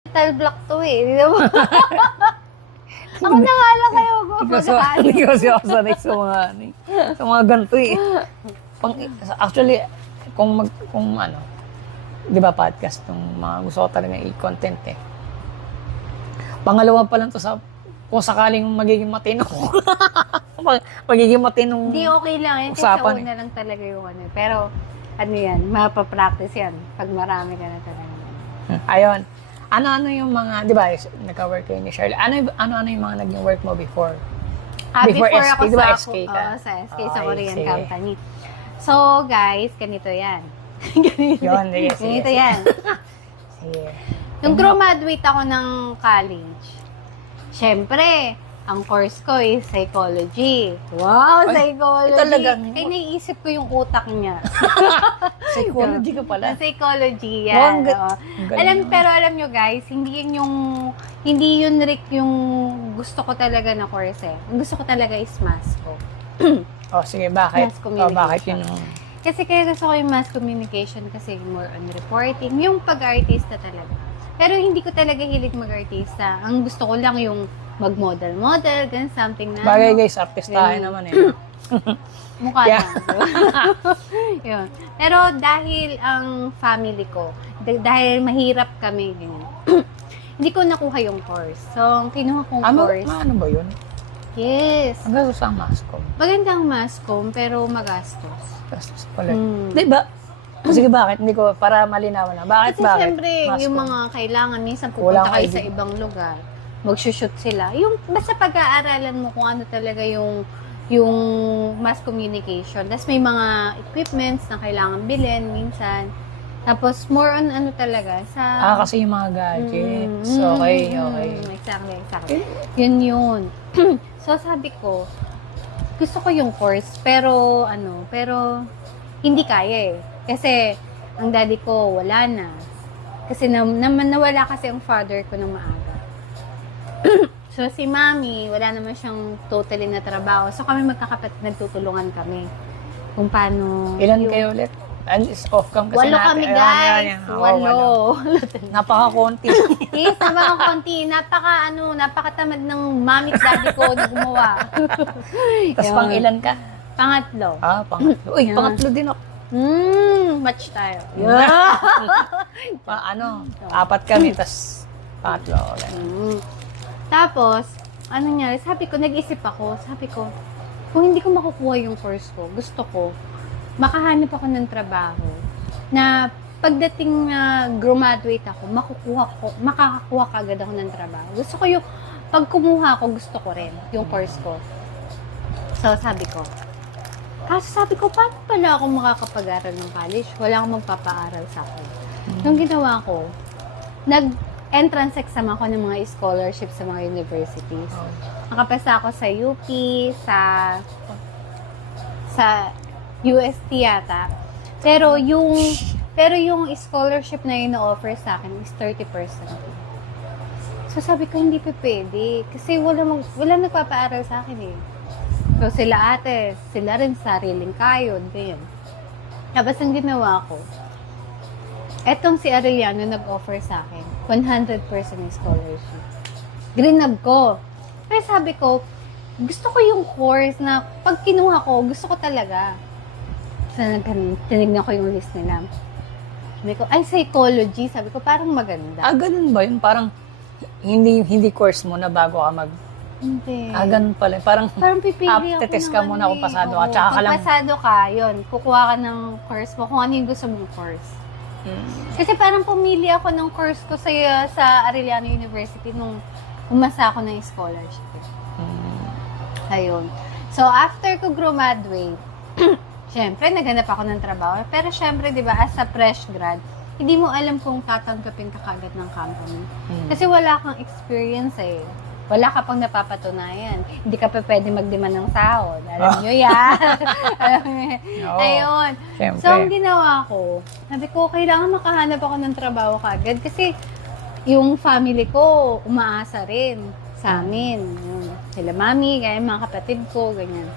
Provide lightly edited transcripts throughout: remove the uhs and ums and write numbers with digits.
Mental block to eh. Di ba? Ako na nga lang kayo Hindi kasi ako sanay sa mga, sa mga ganito eh. Actually, kung ano, di ba podcast, yung mga gusto ko talaga i-content eh. Pangalawa pa lang to sa, kung sakaling magiging matino. Magiging matinong Hindi okay lang yan. Kasi sa una lang talaga yung ano. Pero, ano yan, mapapractice yan. Pag marami ka na talaga. Ayun. Ano-ano yung mga, di ba, nagka-work kayo ni Shirley. Ano-ano yung mga naging work mo before? Before SK, ako di ba sa, SK ka? sa SK, sa Korean sige. company. So, guys, ganito yan. Yun, sige. Ganito yan. Sige. Nung graduate ako ng college, syempre, ang course ko is psychology. Wow, Ay, psychology! talagang- Kaya naiisip ko yung utak niya. Psychology ka pala. Psychology Wow, yan. ang Oo. galing naman. Pero alam nyo guys, hindi yun Rick yung gusto ko talaga na course eh. Ang gusto ko talaga is mass ko. Oh, sige, bakit? Mass Oh, bakit yun? Kasi kaya gusto ko yung mass communication kasi more on reporting. Yung pag-artista talaga. Pero hindi ko talaga hilig mag-artista. Ang gusto ko lang yung mag-model, ganun, something na. Bagay guys, artistahin naman eh. Mukha Yeah. lang. Yun. Pero dahil ang family ko, dahil mahirap kami, ganyan, hindi ko nakuha yung course. So, ang kinuha kong course, Ano ba yun? yes, Ang gastos ang mascom. magandang mascom, pero magastos. Gastos pala. Mm. Di ba? Sige, bakit? Hindi ko, para malinaw na. Bakit, Kasi bakit? syempre, Mascom. yung mga kailangan, minsan Walang pupunta kayo ID. sa ibang lugar, mag-shoot sila. Yung, basta pag-aaralan mo kung ano talaga yung mass communication. Tapos may mga equipments na kailangan bilhin minsan. Tapos more on ano talaga sa... Kasi yung mga gadgets. Okay. Exactly. Yun. So sabi ko, gusto ko yung course, pero hindi kaya eh. Kasi ang daddy ko wala na. Kasi nawala kasi ang father ko ng maaga. So, si mami, wala naman siyang totally na trabaho. So, kami magkakapatid, nagtutulungan kami. Kung paano... Ilan kayo ulit? Off cam kasi 8 kami, guys. 8. Napaka-konti. Yes, naman konti. Napakatamad ng mami at daddy ko na gumawa. Tapos Yun. pang ilan ka? Pangatlo. Pangatlo. Uy, Yeah. pangatlo din ako. Match tayo. Apat kami, tapos pangatlo ako. Tapos, sabi ko, nag-isip ako, kung hindi ko makukuha yung course ko, gusto ko, makahanap ako ng trabaho na pagdating na graduate ako, makakakuha ka agad ako ng trabaho. Gusto ko yung, pag kumuha ako, gusto ko rin yung course ko. So, sabi ko, paano pala ako makakapag-aral ng college? Wala akong magpapaaral sa akin. Nung ginawa ko, entrance exam ako ng mga scholarship sa mga universities. Nakapasa ako sa UP, sa UST yata. Pero yung scholarship na yun na-offer sa akin is 30%. So sabi ko, hindi pa pwede. Kasi wala nagpapaaral sa akin eh. So sila rin sariling kayod, ganyan. Tapos ang ginawa ko, etong si Arellano nag-offer sa akin, 100% scholarship. Grinab ko. Pero sabi ko, gusto ko yung course na pag kinuha ko, gusto ko talaga. So, tinignan ko yung list nila. Sabi ko, psychology. Sabi ko, parang maganda. Ganun ba yun? Parang hindi course mo na bago ka Hindi. ganun pala. Parang pipili ako tetest ng ka muna kung pasado ka. Oo, Tsaka ka lang. Kung pasado ka, yun, kukuha ka ng course mo, kung ano yung gusto mong course. Kasi parang pumili ako ng course ko sa Arellano University nung umasa ako ng scholarship. Ayun. So, after ko graduate, syempre, naghanap ako ng trabaho. Pero syempre, di ba, as a fresh grad, hindi mo alam kung tatanggapin ka kagad ng company. Kasi wala kang experience eh. Wala ka pang napapatunayan. Hindi ka pa pwede mag-demand ng sahod. Alam nyo yan. Ayun. Siyempre. So, ang ginawa ko, sabi ko, kailangan makahanap ako ng trabaho kagad. Kasi, yung family ko, umaasa rin sa amin. Sila mami, kaya mga kapatid ko, ganyan.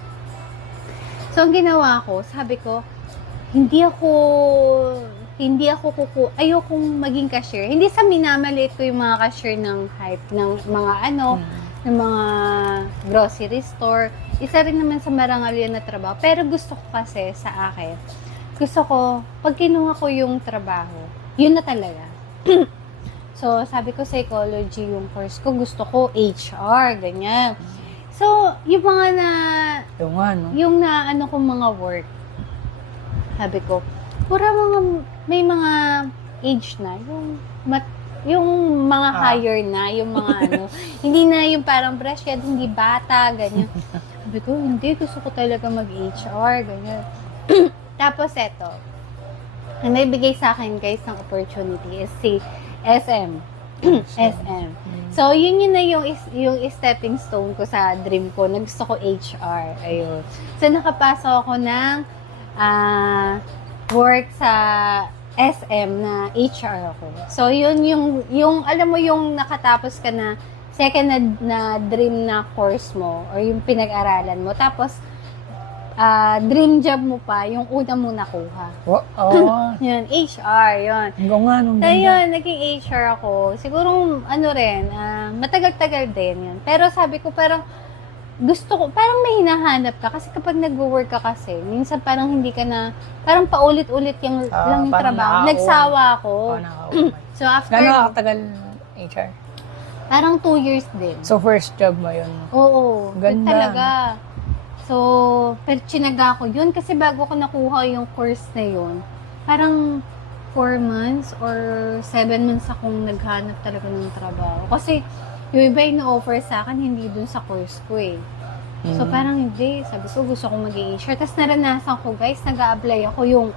So, ang ginawa ko, sabi ko, hindi ako hindi ako ayokong maging cashier. Hindi sa minamaliit ko yung mga cashier ng hype, ng mga ng mga grocery store. Isa rin naman sa marangal yun na trabaho. Pero gusto ko kasi sa akin, gusto ko, pag kinuha ko yung trabaho, yun na talaga. So, sabi ko psychology yung course ko. Gusto ko HR, ganyan. So, yung mga Yung ano. yung na ano kong mga work, sabi ko, may mga age na, yung mga higher na, yung mga hindi na yung parang fresh yet, hindi bata, ganyan. Sabi ko, hindi, gusto ko talaga mag-HR, ganyan. Tapos eto, ang naibigay sa akin guys ng opportunity is si SM. SM. So, yun na yung stepping stone ko sa dream ko. Gusto ko HR. Ayun. So, nakapasok ako ng work sa SM na HR ako. So, yun yung alam mo yung nakatapos ka na second na dream na course mo or yung pinag-aralan mo. Tapos, dream job mo pa, yung una mo nakuha. Yun, HR, yun. Hanggang nga, nung So, yun, naging HR ako. Siguro, matagal-tagal din yun. Pero sabi ko, parang, gusto ko, parang may hinahanap ka. Kasi kapag nag-work ka kasi, minsan parang hindi ka na, parang paulit-ulit yung lang yung trabaho. Nagsawa ako. So, after, gano'n katagal HR? parang 2 years din. So, first job mo yun? Oo, yun Ganda. talaga. So, pero chinaga ko yun kasi bago ko nakuha yung course na yun, parang 4 months or 7 months akong naghanap talaga ng trabaho. Kasi yung iba yung na-offer sa akin, hindi dun sa course ko eh. So, parang hindi. Sabi ko, gusto kong mag-i-HR. Tapos naranasan ko, guys, nag-a-apply ako yung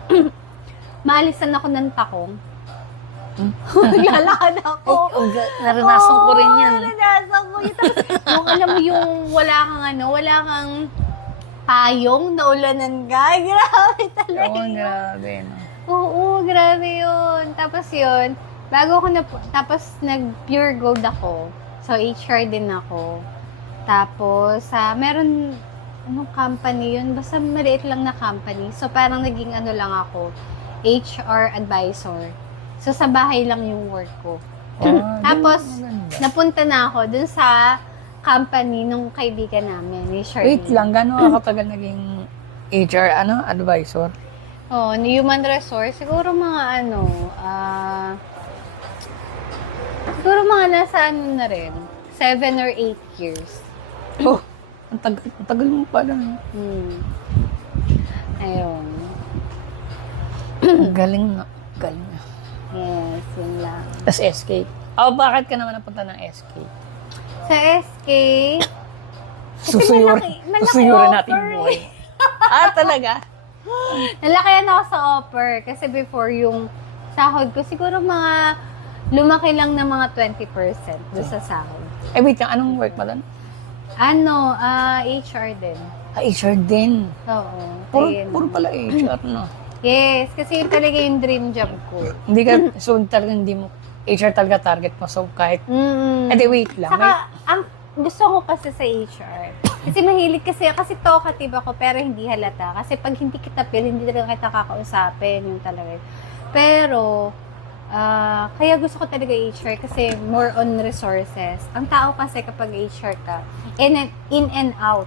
maalisan ako ng takong. Naglalakad ako. Naranasan ko rin yan. Naranasan ko yun. Tapos, yung alam mo yung wala kang payong na ulanan ka. Grabe talaga yun. Grabe. Oo, grabe yun. Tapos yun, tapos nag-pure gold ako. So, HR din ako. Tapos, meron, anong company yun? Basta maliit lang na company. So, parang naging lang ako, HR advisor. So, sa bahay lang yung work ko. Tapos, napunta na ako dun sa company nung kaibigan namin, ni Charlene. Wait lang, gano'n katagal naging HR, advisor? Ni Human Resource, siguro mga siguro mga nasa na rin, 7 or 8 years. Ang tagal mo pala. Ayun. Galing na. Galing na. Yes, yun lang. Tapos SK. Bakit ka naman napunta ng SK? Sa SK, Susuyurin natin yung buhay. Talaga? nalakayan ako sa offer kasi before yung sahod ko, siguro mga lumaki lang ng mga 20% doon sa sahod. Wait lang, anong work mo doon? HR din. HR din. Oo. Puro pala HR, no? Yes, kasi yun talaga yung dream job ko. Hindi ka, so talaga hindi mo, HR talaga target mo, so kahit, wait lang. Saka, ang gusto ko kasi sa HR, kasi mahilig kasi talkative ako, pero hindi halata. Kasi pag hindi kita feel, hindi talaga kita kakausapin, yung talaga. Pero, kaya gusto ko talaga HR kasi more on resources. Ang tao kasi kapag HR ka, in and out.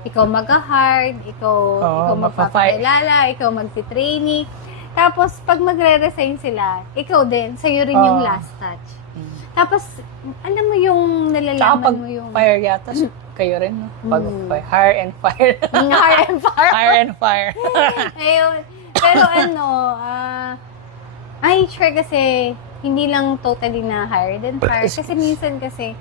Ikaw mag-hard, ikaw magpapakilala, ikaw magti-training. Tapos, pag magre-resign sila, ikaw din, sa'yo rin yung last touch. Tapos, alam mo yung nalalaman mo yung... fire yata, kayo rin, no? Pag hire and fire. Hire and fire. Hire and fire. Ayun. Pero HR kasi, hindi lang totally na hire and fire. Kasi minsan kasi,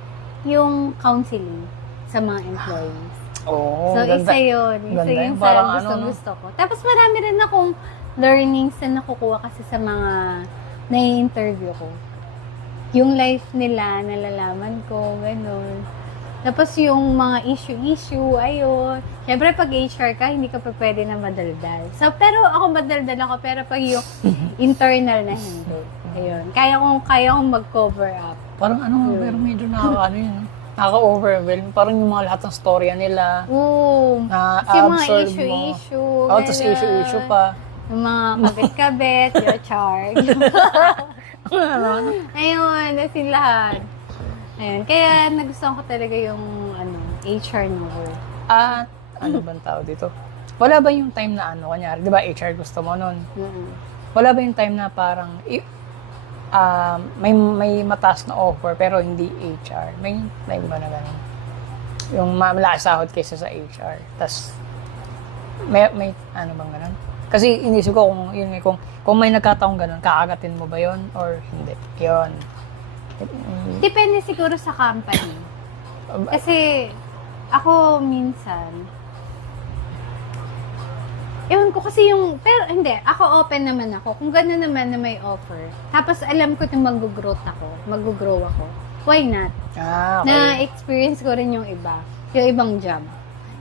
yung counseling sa mga employees. So, isa yun. Isa yun sa gusto ko. Tapos, marami rin akong learnings na nakukuha kasi sa mga nai-interview ko. Yung life nila, nalalaman ko, gano'n. Tapos yung mga issue, ayun. Siyempre, pag HR ka, hindi ka pa pwede na madaldal. So, pero ako madaldal ako, pero pag yung internal na hindi. Ayun. Kaya kong mag-cover up. Parang pero medyo nakaka-overwhelm. Parang yung mga lahat ng storya nila. Oo. Na yung mga absorb issue. Tapos issue pa. Yung mga kabit-kabit, yung char. Ayun, as in lahat. Ayun, kaya nagustuhan ko talaga yung HR na work. At, ano bang tao dito? Wala ba yung time na kanyari, di ba HR gusto mo nun? Wala ba yung time na parang, may mataas na offer pero hindi HR? May time ba na gano'n? Yung malaki sahod kaysa sa HR. Tapos, may ano bang gano'n? Kasi inisip ko kung may nagkataong gano'n, kakagatin mo ba yon or hindi? Yun. Depende siguro sa company. Kasi, ako minsan, ewan ko kasi pero hindi, ako open naman ako. Kung gano'n naman na may offer, tapos alam ko na mag-grow ako, why not? Okay. Na-experience ko rin yung ibang job.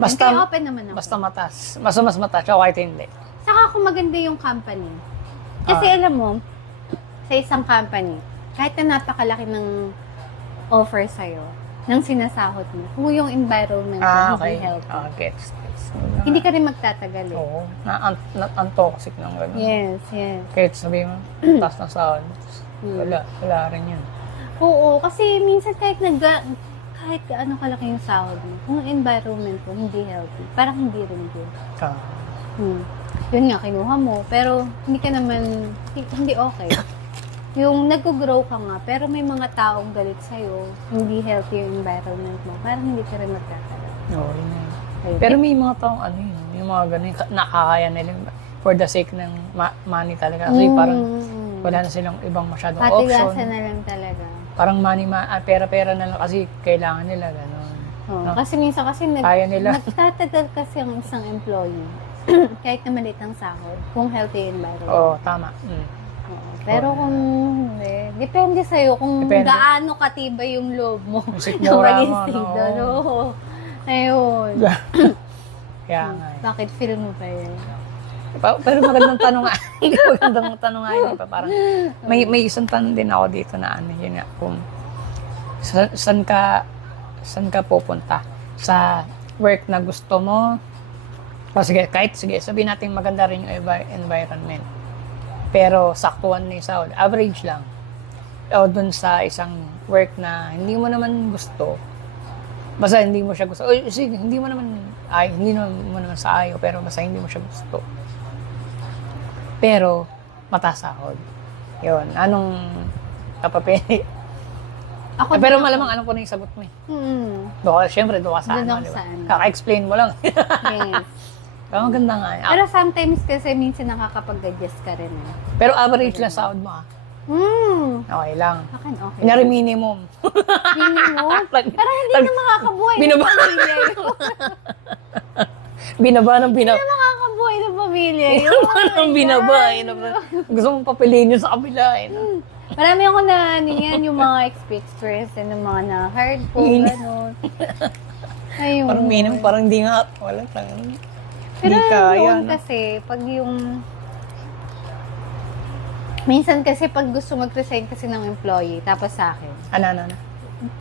Basta, kaya open naman ako. Basta matas. Mas matas, o kahit hindi. Saka kung maganda yung company. Kasi alam mo, sa isang company, kahit na napakalaki ng offer sa'yo, ng sinasahod mo, kung yung environment mo hindi healthy, Gets. hindi ka rin magtatagal eh. Oo. Ang toxic ng gano'n. Yes. Kahit sabihin mo, taas na sahod. Wala rin yun. Oo, kasi minsan kahit gaano kalaki yung sahod mo, kung yung environment mo hindi healthy, parang hindi rin good. Yun nga, kinuha mo, pero hindi ka naman, hindi okay. Yung nag-grow ka nga, pero may mga taong galit sa'yo, hindi healthy yung environment mo, parang hindi ka rin magkakaroon. Oo, yun na yun. Pero may mga taong yung mga ganun, nakakaya nila for the sake ng money talaga. Kasi parang wala na silang ibang masyadong option. Patigasan na lang talaga. Parang pera-pera na lang kasi kailangan nila gano'n. No? Kasi minsan kaya nila. nagtatagal kasi ang isang employee. Kahit na maliit ang sahod, kung healthy environment. Oo, tama. Pero kung hindi, depende sa'yo kung gaano katibay yung loob mo. Sikmura mo, no? Ayun. Kaya nga. Bakit feel mo ba yun? Pero magandang tanong nga. Magandang tanong nga yun. Parang may isang tanong din ako dito na yun nga, kung saan ka pupunta? Sa work na gusto mo? O sige, sabihin natin maganda rin yung environment. Pero saktuhan na yung sahod. Average lang. O dun sa isang work na hindi mo naman gusto. Basta hindi mo siya gusto. O sige, hindi mo naman sa ayaw, pero basta hindi mo siya gusto. Pero, mataas sahod. Yun. Anong kapapili? Pero malamang alam ko na yung sagot mo eh. Siyempre, doon ka sa ano, diba? Kaka-explain mo lang. Yes. Pero maganda nga. Pero sometimes kasi minsan nakakapag-adjust ka rin. Pero average lang sahod mo Okay lang. Akin okay. Inari minimum. Minimum? Parang hindi na makakabuhay ng pamilya yun. Binaba ng Hindi na makakabuhay ng pamilya yun. Binaba. Gusto mong papiliin yun sa kabila. Marami ako na yung mga experience ng mga na-hard ko, gano'n. Ayun. Parang minimum, parang di nga. Wala lang. Pero kaya, yun kasi, pag minsan kasi pag gusto mag-resign kasi ng employee, tapos sa akin. Ano?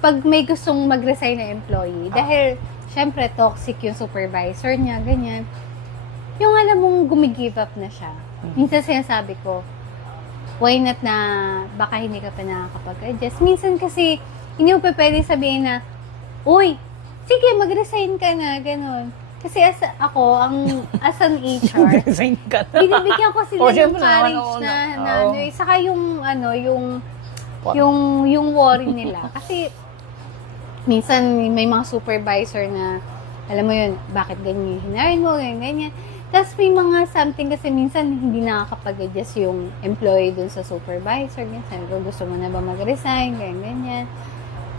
Pag may gustong mag-resign ng employee, dahil, syempre, toxic yung supervisor niya, ganyan. Yung alam mong gumigive up na siya. Minsan sinasabi ko, why not na baka hindi ka pa nakakapag-adjust. Minsan kasi, hindi mo pa pwede sabihin na, uy, sige, mag-resign ka na, gano'n. Kasi as an HR, binibigyan ko sila ng courage na saka yung worry nila. Kasi, minsan may mga supervisor na, alam mo yun, bakit ganyan yung hinarin mo, ganyan. Tapos may mga something kasi minsan hindi nakakapag-adjust yung employee dun sa supervisor. Minsan, gusto mo na ba mag-resign, ganyan.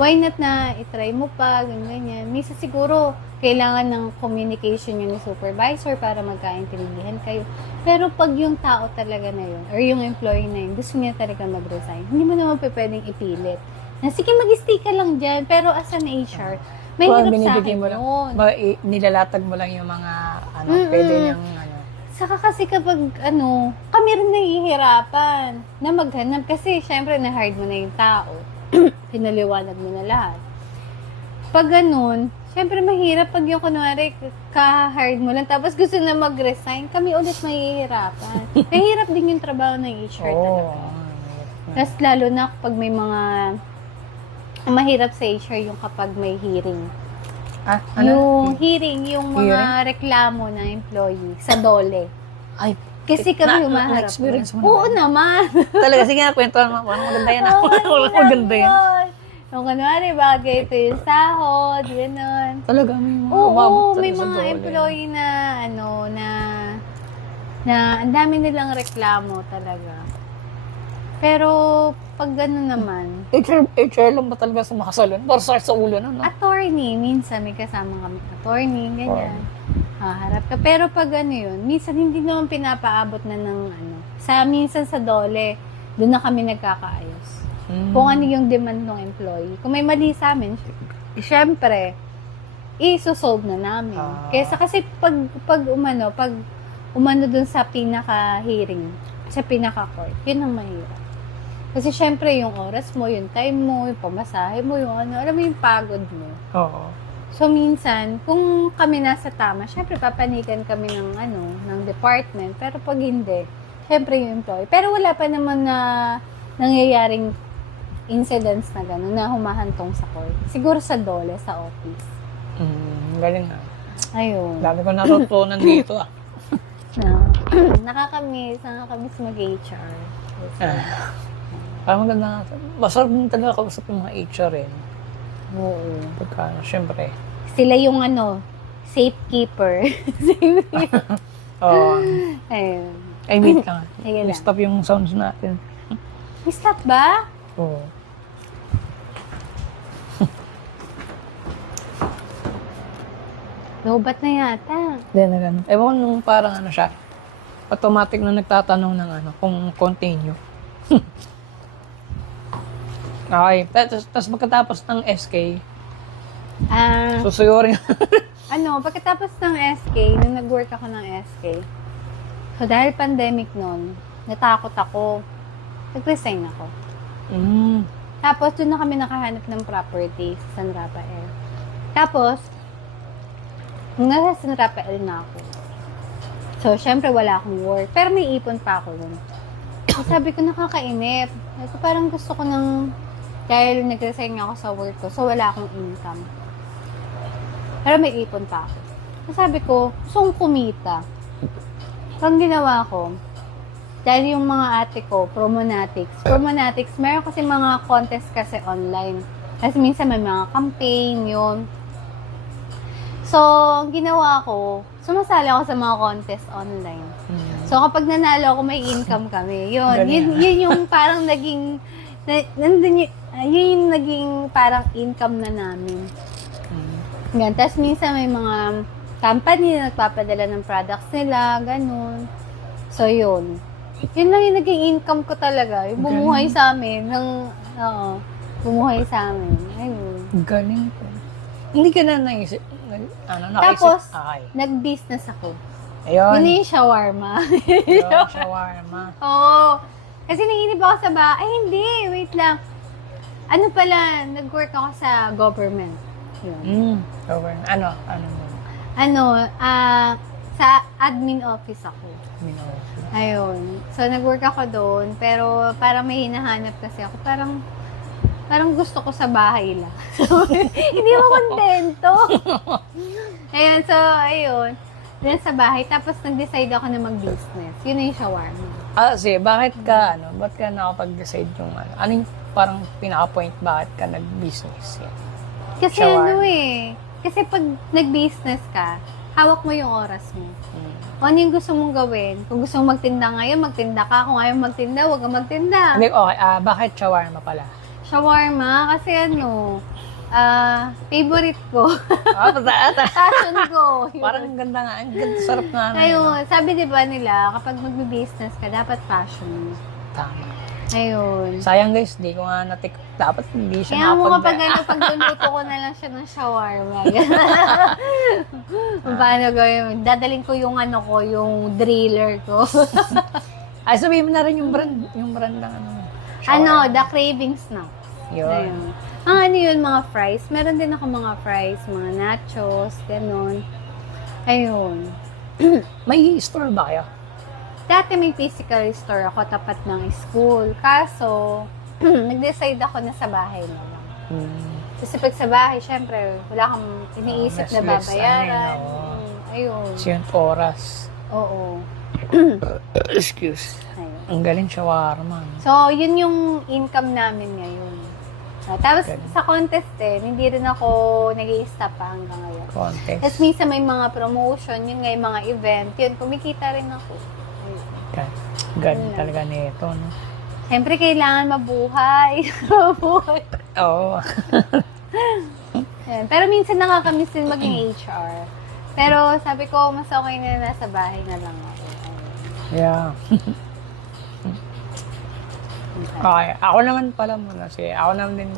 Why not na itry mo pa, ganyan. Minsan siguro, kailangan ng communication yung supervisor para magkaintindihan kayo. Pero pag yung tao talaga na yun, or yung employee na yun, gusto niya talaga mag-resign, hindi mo naman pwedeng ipilit. Na, sige, mag-stay ka lang dyan. Pero as an HR, may hirap sa akin yun. Nilalatag mo lang yung mga, pwede niyang, Saka kasi kapag, kami rin nahihirapan na maghanap. Kasi, syempre, na-hard mo na yung tao. Pinaliwanag mo na lahat. Pag ganun, Siyempre, mahirap pag yung kunwari, ka-hard mo lang, tapos gusto na mag-resign, kami ulit mahihirapan. Mahirap din yung trabaho ng HR Oo. talaga. Tapos lalo na kapag may mga, mahirap sa HR yung kapag may hearing. Ah, Yung hearing, yung mga reklamo ng employee sa DOLE. Ay, Kasi kami humaharap. na-experience mo Oo naman. naman. Talaga, sige nga, kwentuhan mo. Parang maganda yan. Oo, Maganda yan. Yung kunwari, bagay ito yung sahod, gano'n. Talaga, may mga Oo, umabot may talaga sa mga dole. employee na, na ang dami nilang reklamo talaga. Pero, pag gano'n naman, HR lang ba talaga sumasalon? Para sa ulo na, no? attorney, minsan may kasama kami attorney, ganyan. Harap ka. Pero pag ano yun, minsan hindi naman pinapaabot na ng minsan sa DOLE, doon na kami nagkakaayos. Kung ano yung demand ng employee. Kung may mali sa amin, syempre, i-solve na namin. Kasi pag umano dun sa pinaka-hearing, sa pinaka-court, yun ang mahirap. Kasi syempre, yung oras mo, yung time mo, yung pamasahe mo, yung alam mo yung pagod mo. Oo. So, minsan, kung kami nasa tama, syempre, papanigan kami ng department. Pero pag hindi, syempre yung employee. Pero wala pa naman na nangyayaring incidents na gano'n, na humahantong sa court. Siguro sa DOLE, sa office. Galing nga. Ayun. Dami ko natutunan dito, ah. Nakakamiss mag-HR. Parang maganda nga. Masarap din talaga kausap yung mga HR, eh. Oo. Pagka, syempre. Sila yung safekeeper. Oo. Ayun. Ay, wait lang. Sige lang. Stop yung sounds natin. May stop ba? Oo. Lobat na yata. Then, ewan ko nung parang siya, automatic na nagtatanong ng kung continue. Okay. Tapos pagkatapos ng SK, susuyorin. Pagkatapos ng SK, nung nag-work ako ng SK, so dahil pandemic noon, natakot ako. Nag-resign ako. Tapos, doon na kami nakahanap ng property sa San Rafael. Tapos, nung nasa San Rafael na ako, so, syempre, wala akong work. Pero may ipon pa ako doon. So, sabi ko, nakakainip. Sabi ko, parang gusto ko dahil nag-resign ako sa work ko, so wala akong income. Pero may ipon pa ako. So, sabi ko, gusto kong kumita. So, ang ginawa ko, dahil yung mga ate ko, Promonatics, meron kasi mga contest kasi online. Kasi minsan may mga campaign, yun. So, ang ginawa ko, sumasali ako sa mga contest online. So, kapag nanalo ako, may income kami. Yun yung parang naging, yun yung naging parang income na namin. Yan. Tapos minsan may mga company na nagpapadala ng products nila, ganun. So, yun. Yun lang yung naging income ko talaga. Yung bumuhay sa amin. Bumuhay sa amin. Ayun. Galing ko. Hindi ka na naisip. Tapos, nag-business ako. Ayun. Yun yung shawarma. Yung shawarma. Oo. Kasi nanginip ako sa bahay. Ay, hindi. Wait lang. Nag-work ako sa government. Yun. Government. Ano mo? Sa admin office ako. Ayun. So, nag-work ako doon. Pero, parang may hinahanap kasi ako. Parang gusto ko sa bahay lang. So, hindi mo kontento. Ayun. So, ayun. Doon sa bahay. Tapos, nag-decide ako na mag-business. Yun na yung shawarma. Sige, bakit ka, ba't ka nakapag-decide yung ano yung parang pinaka-point bakit ka nag-business? Kasi Shawarma. Kasi pag nag-business ka, hawak mo yung oras mo. Kung ano yung gusto mong gawin. Kung gusto mong magtinda ngayon, magtinda ka. Kung ayaw magtinda, huwag kang magtinda. Hindi, okay. Bakit shawarma pala? Shawarma, kasi favorite ko. Passion ko. Yun. Parang ganda nga. Ang ganda, sarap nga. Ayun, sabi diba nila, kapag mag-business ka, dapat passion mo. Tama. Ayun. Sayang guys, di ko nga natik. Dapat hindi siya Kaya mo kapag pagluluto ko na lang siya ng shawarma. Paano gawin? Dadaling ko yung yung driller ko. Ay, sabihin mo na rin yung brand ng shawarma. The Craving Snacks. Yun. Ayun. Ano yun, mga fries. Meron din ako mga fries, mga nachos, ganun. Ayun. May store ba kayo? Dati may physical store ako tapat ng school. Kaso, nag-decide ako na sa bahay na lang. Kasi pag sa bahay, syempre, wala kang iniisip na less, babayaran. oo. Ayun. Kasi yung oras. Oo. Excuse. Ayun. Ang galing shawarma. No? So, yun yung income namin ngayon. Tapos, Galing. sa contest hindi rin ako nag-i-stop pa hanggang ngayon. Contest. Tapos, minsan may mga promotion, yun nga yung mga event, yun, kumikita rin ako. Ayun. Galing talaga nito, no? Siyempre, kailangan mabuhay. Mabuhay. Oo. Yan. Pero minsan nakakamiss din maging HR. Pero sabi ko, mas okay na nasa bahay na lang ako. Yeah. Okay. Ako naman pala muna. Ako naman din